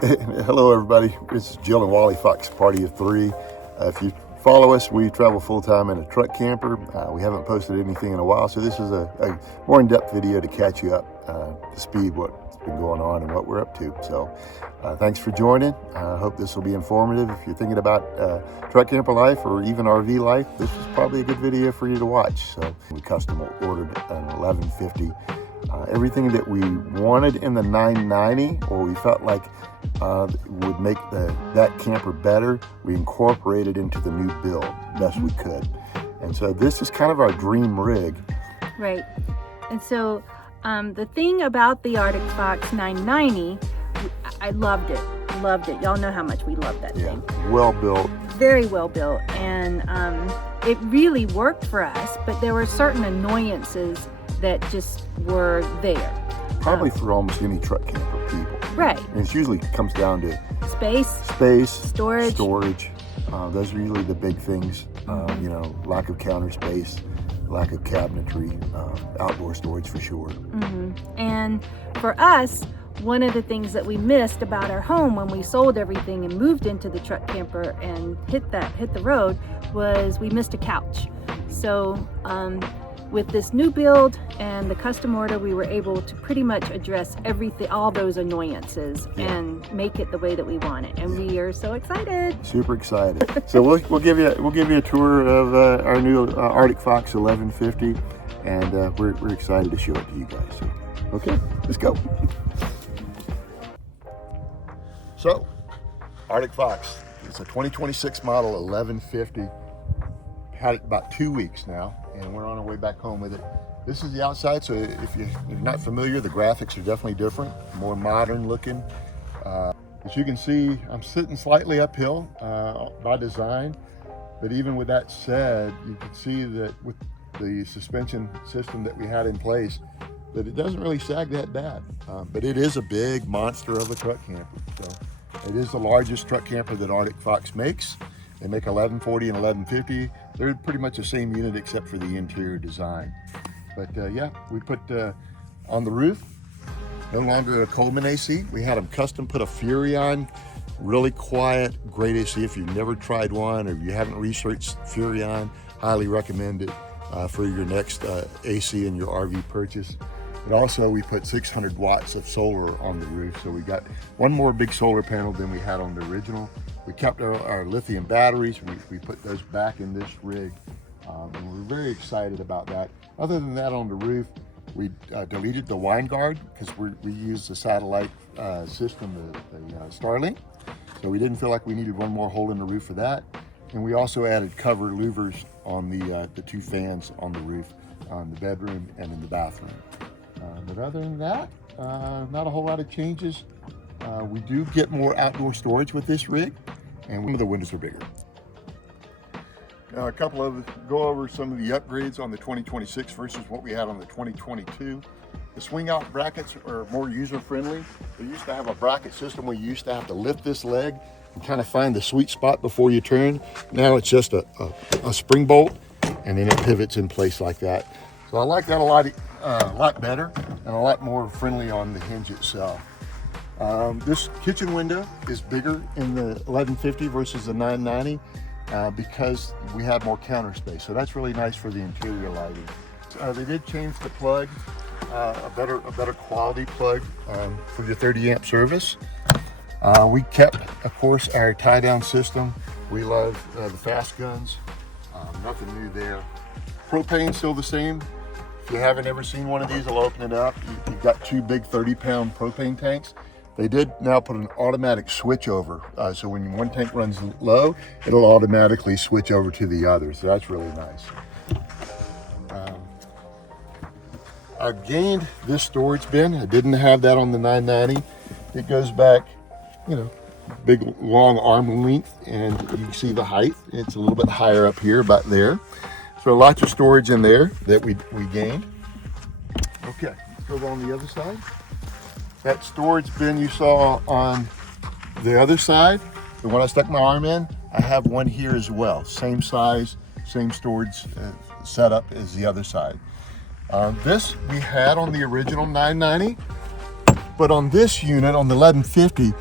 Hello, everybody. This is Jill and Wally Fox, party of three. If you follow us, we travel full time in a truck camper. We haven't posted anything in a while, so this is a more in-depth video to catch you up to speed what's been going on and what we're up to. So thanks for joining. I hope this will be informative. If you're thinking about truck camper life or even RV life, this is probably a good video for you to watch. So we custom ordered an 1150. Everything that we wanted in the 990, or we felt like would make that camper better, we incorporated into the new build best we could. And so this is kind of our dream rig. Right. And so the thing about the Arctic Fox 990, I loved it. Y'all know how much we love that thing. Well built. Very well built. And it really worked for us, but there were certain annoyances that just were there. Probably for almost any truck camper people. Right. And it usually comes down to space, storage. Those are usually the big things. Lack of counter space, lack of cabinetry, outdoor storage for sure. And for us, one of the things that we missed about our home when we sold everything and moved into the truck camper and hit the road was we missed a couch. So with this new build and the custom order, we were able to pretty much address everything, all those annoyances, and make it the way that we want it. And we are so excited. Super excited. So we'll give you a tour of our new Arctic Fox 1150, and we're excited to show it to you guys. So, okay, let's go. So, Arctic Fox. It's a 2026 model 1150. Had it about 2 weeks now, and we're on our way back home with it. This is the outside, so if you're not familiar, the graphics are definitely different, more modern looking. As you can see, I'm sitting slightly uphill by design, but even with that said, you can see that with the suspension system that we had in place, that it doesn't really sag that bad. But it is a big monster of a truck camper. So it is the largest truck camper that Arctic Fox makes. They make 1140 and 1150. They're pretty much the same unit except for the interior design. But we put on the roof, no longer a Coleman AC. We had them custom put a Furrion, really quiet, great AC. If you've never tried one or you haven't researched Furrion, highly recommend it for your next AC in your RV purchase. But also we put 600 watts of solar on the roof. So we got one more big solar panel than we had on the original. We kept our lithium batteries. We put those back in this rig, and we're very excited about that. Other than that, on the roof, we deleted the wind guard because we use the satellite system, the Starlink. So we didn't feel like we needed one more hole in the roof for that. And we also added cover louvers on the two fans on the roof, on the bedroom and in the bathroom. But other than that, not a whole lot of changes. We do get more outdoor storage with this rig, and some of the windows are bigger. Now, go over some of the upgrades on the 2026 versus what we had on the 2022. The swing out brackets are more user friendly. They used to have a bracket system where you used to have to lift this leg and kind of find the sweet spot before you turn. Now it's just a spring bolt, and then it pivots in place like that. So I like that a lot better and a lot more friendly on the hinge itself. This kitchen window is bigger in the 1150 versus the 990 because we have more counter space. So that's really nice for the interior lighting. They did change the plug, a better quality plug for your 30 amp service. We kept, of course, our tie down system. We love the fast guns. Nothing new there. Propane still the same. If you haven't ever seen one of these, I'll open it up. You've got two big 30-pound propane tanks. They did now put an automatic switch over. So when one tank runs low, it'll automatically switch over to the other. So that's really nice. I gained this storage bin. I didn't have that on the 990. It goes back, big long arm length, and you can see the height. It's a little bit higher up here, about there. So lots of storage in there that we gained. Okay, let's go on the other side. That storage bin you saw on the other side, the one I stuck my arm in, I have one here as well. Same size, same storage setup as the other side. This we had on the original 990, but on this unit, on the 1150,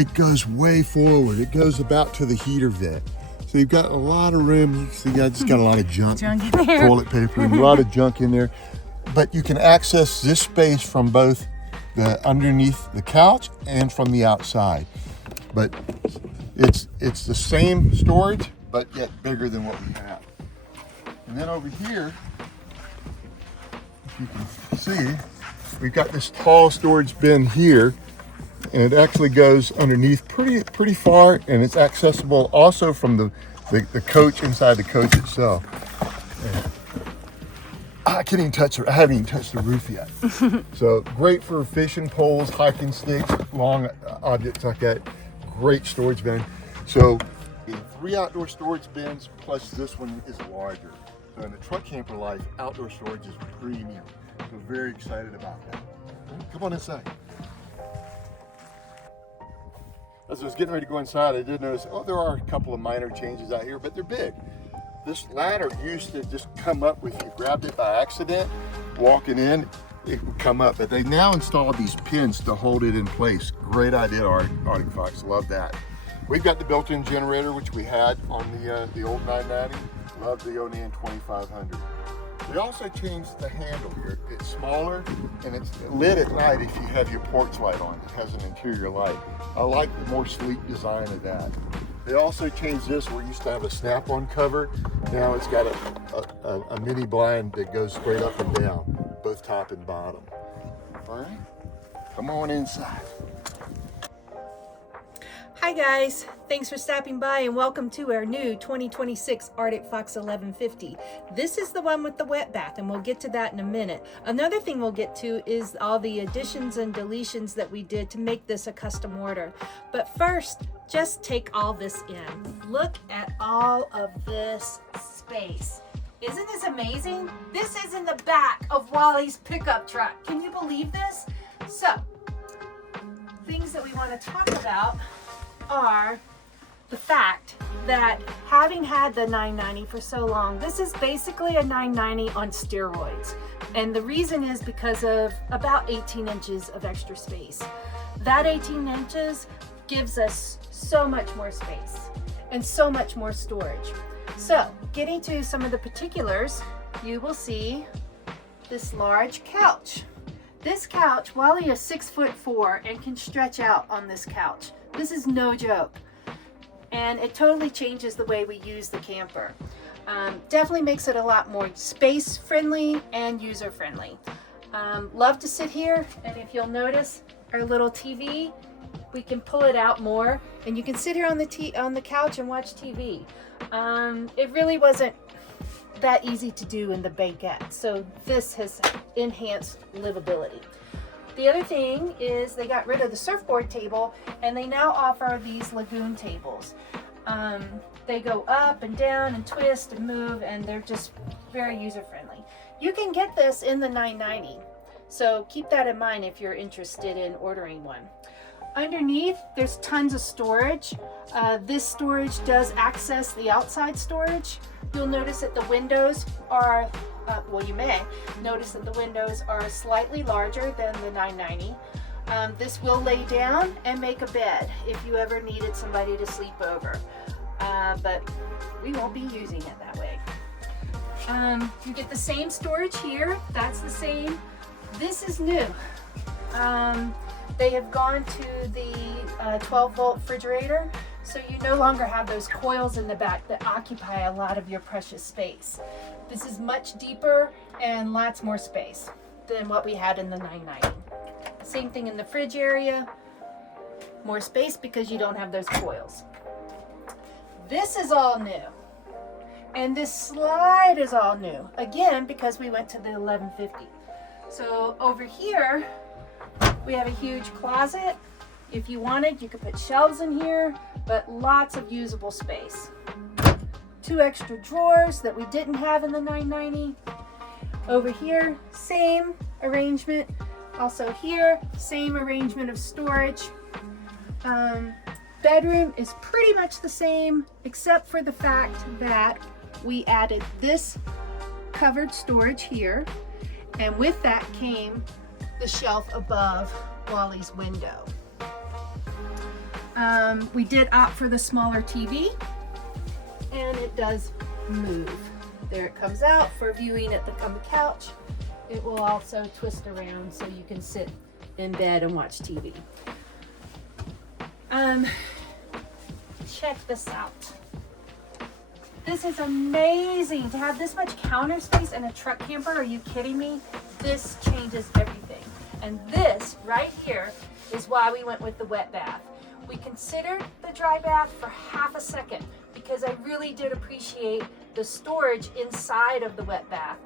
it goes way forward. It goes about to the heater vent. So you've got a lot of room. You see, I just got a lot of junk in there. toilet paper, and a lot of junk in there. But you can access this space from both the underneath the couch and from the outside. But it's the same storage, but yet bigger than what we have. And then over here, if you can see, we've got this tall storage bin here, and it actually goes underneath pretty far, and it's accessible also from the coach, inside the coach itself. And I haven't even touched the roof yet. So great for fishing poles, hiking sticks, long objects like that. Great storage bin. So 3 outdoor storage bins, plus this one is larger. So in the truck camper life, outdoor storage is premium. So very excited about that. Come on inside. As I was getting ready to go inside, I did notice, there are a couple of minor changes out here, but they're big. This ladder used to just come up if you grabbed it by accident, walking in, it would come up. But they now installed these pins to hold it in place. Great idea, Arctic Fox, love that. We've got the built-in generator, which we had on the old 990. Love the Onan 2500. They also changed the handle here. It's smaller and it's lit at night if you have your porch light on. It has an interior light. I like the more sleek design of that. They also changed this where it used to have a snap-on cover. Now it's got a mini blind that goes straight up and down, both top and bottom. All right, come on inside. Hi guys, thanks for stopping by and welcome to our new 2026 Arctic Fox 1150. This is the one with the wet bath, and we'll get to that in a minute. Another thing we'll get to is all the additions and deletions that we did to make this a custom order. But first, just take all this in. Look at all of this space. Isn't this amazing? This is in the back of Wally's pickup truck. Can you believe this? So, things that we want to talk about are the fact that having had the 990 for so long, this is basically a 990 on steroids. And the reason is because of about 18 inches of extra space. That 18 inches gives us so much more space and so much more storage. So getting to some of the particulars, you will see this large couch. This couch, Wally is 6'4" and can stretch out on this couch. This is no joke. And it totally changes the way we use the camper. Definitely makes it a lot more space friendly and user friendly. Love to sit here, and if you'll notice our little TV, we can pull it out more and you can sit here on the couch and watch TV. It really wasn't that easy to do in the banquette, so this has enhanced livability. The other thing is they got rid of the surfboard table and they now offer these lagoon tables. They go up and down and twist and move, and they're just very user friendly. You can get this in the 990, so keep that in mind if you're interested in ordering one. Underneath, there's tons of storage. This storage does access the outside storage. You'll notice that the windows are, you may notice that the windows are slightly larger than the 990. This will lay down and make a bed if you ever needed somebody to sleep over. But we won't be using it that way. You get the same storage here. That's the same. This is new. They have gone to the 12-volt refrigerator, so you no longer have those coils in the back that occupy a lot of your precious space. This is much deeper and lots more space than what we had in the 990. Same thing in the fridge area, more space because you don't have those coils. This is all new. And this slide is all new, again, because we went to the 1150. So over here, we have a huge closet. If you wanted, you could put shelves in here, but lots of usable space. 2 extra drawers that we didn't have in the 990. Over here, same arrangement. Also here, same arrangement of storage. Bedroom is pretty much the same, except for the fact that we added this covered storage here, and with that came the shelf above Wally's window. We did opt for the smaller TV, and it does move. There it comes out for viewing on the couch. It will also twist around so you can sit in bed and watch TV. Check this out. This is amazing to have this much counter space in a truck camper. Are you kidding me? This changes everything. And this right here is why we went with the wet bath. We considered the dry bath for half a second because I really did appreciate the storage inside of the wet bath.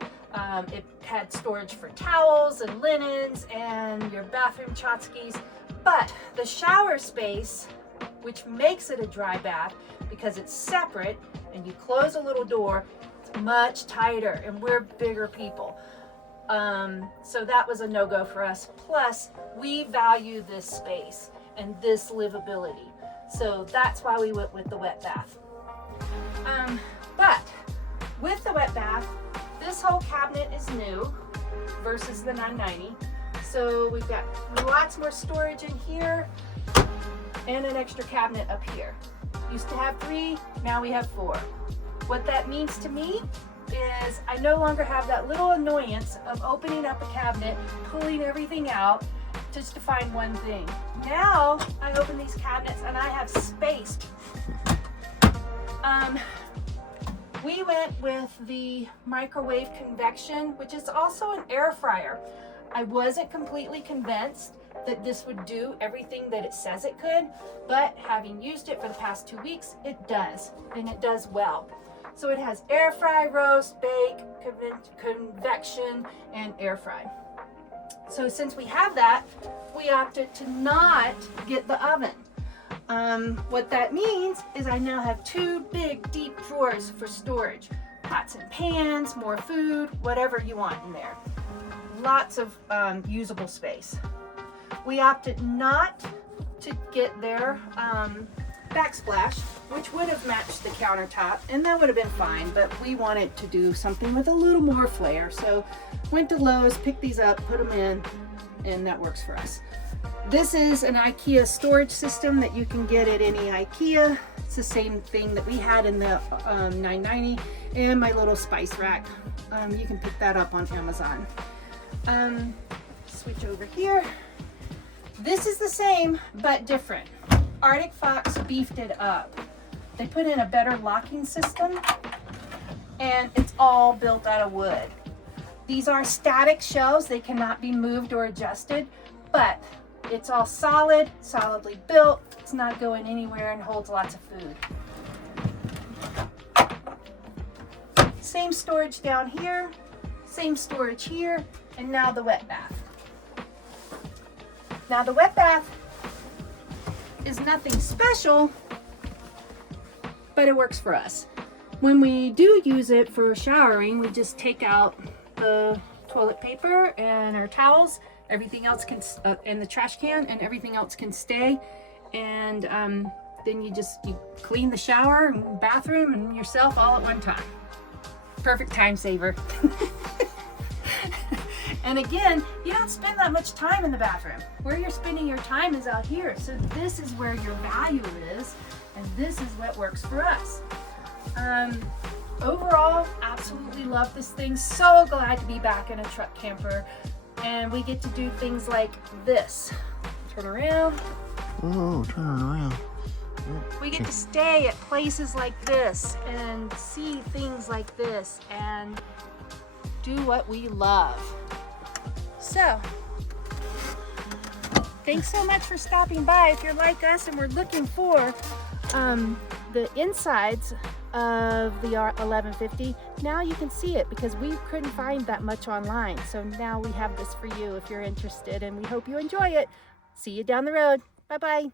It had storage for towels and linens and your bathroom tchotchkes, but the shower space, which makes it a dry bath because it's separate and you close a little door, it's much tighter and we're bigger people. So that was a no-go for us. Plus, we value this space and this livability. So that's why we went with the wet bath. But with the wet bath, this whole cabinet is new versus the 990. So we've got lots more storage in here and an extra cabinet up here. Used to have 3, now we have 4. What that means to me is I no longer have that little annoyance of opening up a cabinet, pulling everything out just to find one thing. Now I open these cabinets and I have space. We went with the microwave convection, which is also an air fryer. I wasn't completely convinced that this would do everything that it says it could, but having used it for the past 2 weeks, it does, and it does well. So it has air fry, roast, bake, convection, and air fry. So since we have that, we opted to not get the oven. What that means is I now have 2 big deep drawers for storage. Pots and pans, more food, whatever you want in there. Lots of usable space. We opted not to get their backsplash, which would have matched the countertop, and that would have been fine, but we wanted to do something with a little more flair. So went to Lowe's, picked these up, put them in, and that works for us. This is an IKEA storage system that you can get at any IKEA. It's the same thing that we had in the 990, and my little spice rack. You can pick that up on Amazon. Switch over here. This is the same, but different. Arctic Fox beefed it up. They put in a better locking system, and it's all built out of wood. These are static shelves. They cannot be moved or adjusted, but it's all solid, solidly built. It's not going anywhere and holds lots of food. Same storage down here, same storage here, and now the wet bath. Now the wet bath is nothing special, but it works for us. When we do use it for showering, we just take out the toilet paper and our towels. Everything else can, and the trash can, and everything else can stay. And then you clean the shower and bathroom and yourself all at one time. Perfect time saver. And again, you don't spend that much time in the bathroom. Where you're spending your time is out here. So this is where your value is, and this is what works for us. Overall, absolutely love this thing. So glad to be back in a truck camper. And we get to do things like this. Turn around. Oh, turn around. We get to stay at places like this and see things like this and do what we love. So, thanks so much for stopping by. If you're like us and we're looking for the insides of the 1150, now you can see it because we couldn't find that much online. So now we have this for you if you're interested, and we hope you enjoy it. See you down the road. Bye-bye.